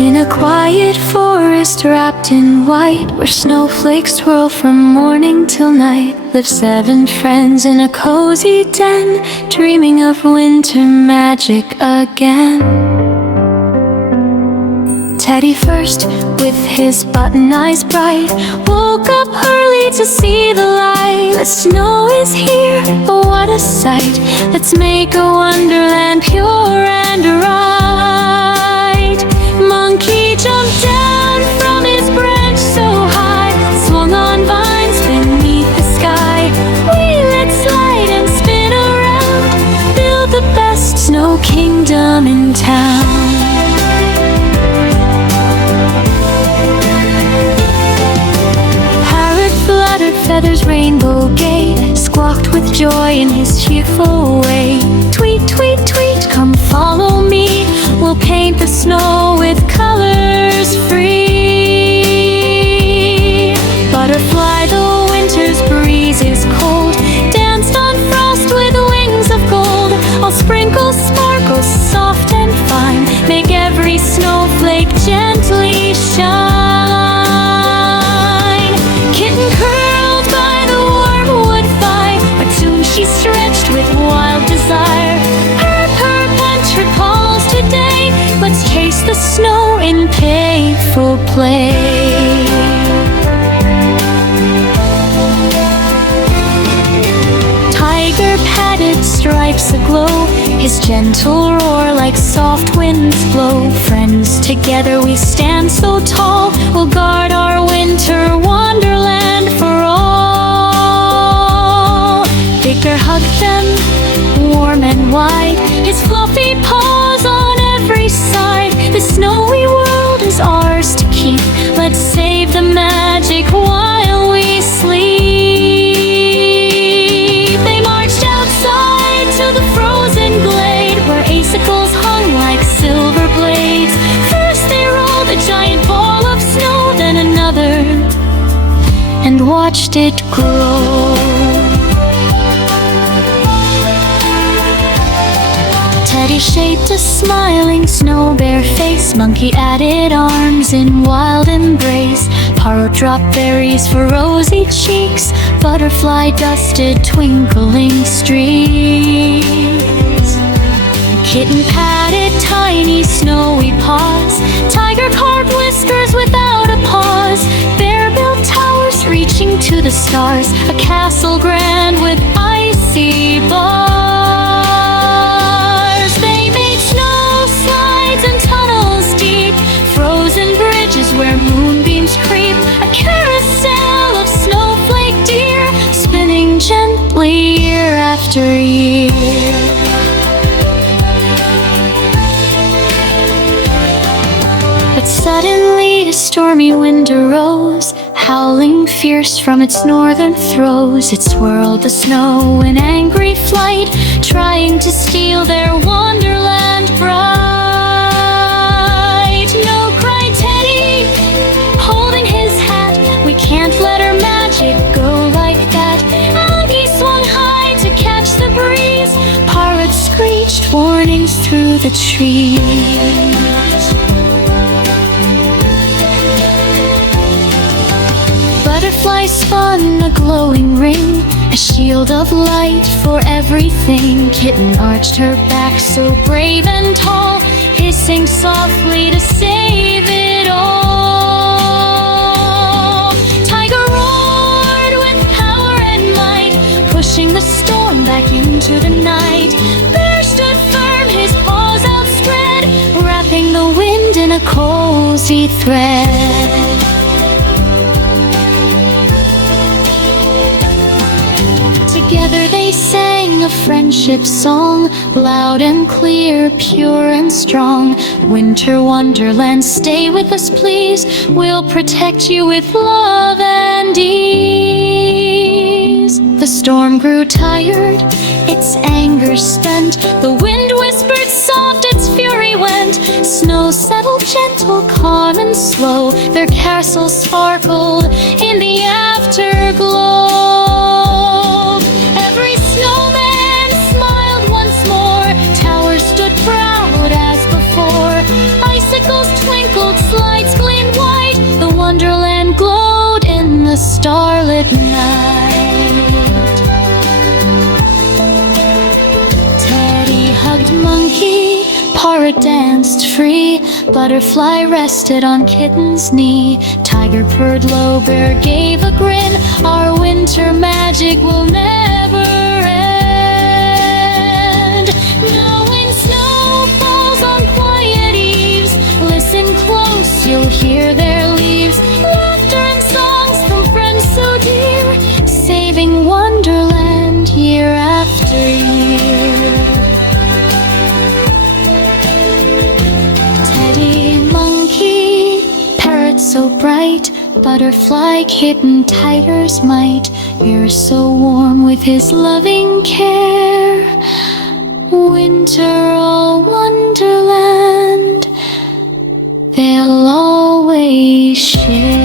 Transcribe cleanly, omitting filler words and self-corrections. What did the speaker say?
In a quiet forest wrapped in white, where snowflakes swirl from morning till night, live 7 friends in a cozy den, dreaming of winter magic again. Teddy first, with his button eyes bright, woke up early to see the light. The snow is here, oh what a sight! Let's make a wonderland pure and right. Monkey jumped down from his branch so high, swung on vines beneath the sky. We let slide and spin around, build the best snow kingdom in town. Feathers rainbow gay, squawked with joy in his cheerful way. Tweet, tweet, tweet, come follow me, we'll paint the snow with colors free. Butterfly, the winter's breeze is cold, danced on frost with wings of gold. All sprinkles, sparkles, soft and fine, make every snowflake gently shine. Kitten curled by the warm wood fire, but soon she stretched with wild desire. Her punch recalls today, let's chase the snow in playful play. Tiger padded stripes aglow, his gentle roar like soft winds blow. Friends, together we stand so tall, we'll guard our winter wonderland for all. Victor hugged them, warm and wide, his fluffy paws on every side. The snowy world is ours to keep, let's save the magic while we sleep. They marched outside to the frozen glade, where icicles hung like silver blades. First they rolled a giant ball of snow, then another, and watched it grow. Teddy shaped a smiling snow bear face, Monkey added arms in wild embrace. Parrot dropped berries for rosy cheeks, Butterfly dusted twinkling streaks. Kitten patted tiny snowy paws, Tiger carved whiskers without a pause. Bear built towers reaching to the stars, a castle grand with icy bars. They made snow slides and tunnels deep, frozen bridges where moonbeams creep. A carousel of snowflake deer, spinning gently year after year. But suddenly a stormy wind arose, howling fierce from its northern throes. It swirled the snow in angry flight, trying to steal their wonderland bright. No, cried Teddy, holding his hat, we can't let our magic go like that. Monkey swung high to catch the breeze, Parrot screeched warnings through the trees. Butterfly spun a glowing ring, a shield of light for everything. Kitten arched her back so brave and tall, hissing softly to save it all. Tiger roared with power and might, pushing the storm back into the night. Bear stood firm, his paws outspread, wrapping the wind in a cozy thread. Together they sang a friendship song, loud and clear, pure and strong. Winter Wonderland, stay with us please, we'll protect you with love and ease. The storm grew tired, its anger spent, the wind whispered soft, its fury went. Snow settled gentle, calm and slow, their castle sparkled in the afterglow. Icicles twinkled starlit night. Teddy hugged Monkey, Parrot danced free, Butterfly rested on Kitten's knee. Tiger purred low, Bear gave a grin. Our winter magic will never end. Now when snow falls on quiet eaves, listen close, you'll hear their leaves. Laughter and songs from friends so dear, saving Wonderland year after year. Teddy, Monkey, Parrot so bright, Butterfly, Kitten, Tiger's might. You're so warm with his loving care. Winter or Wonderland, they'll always share.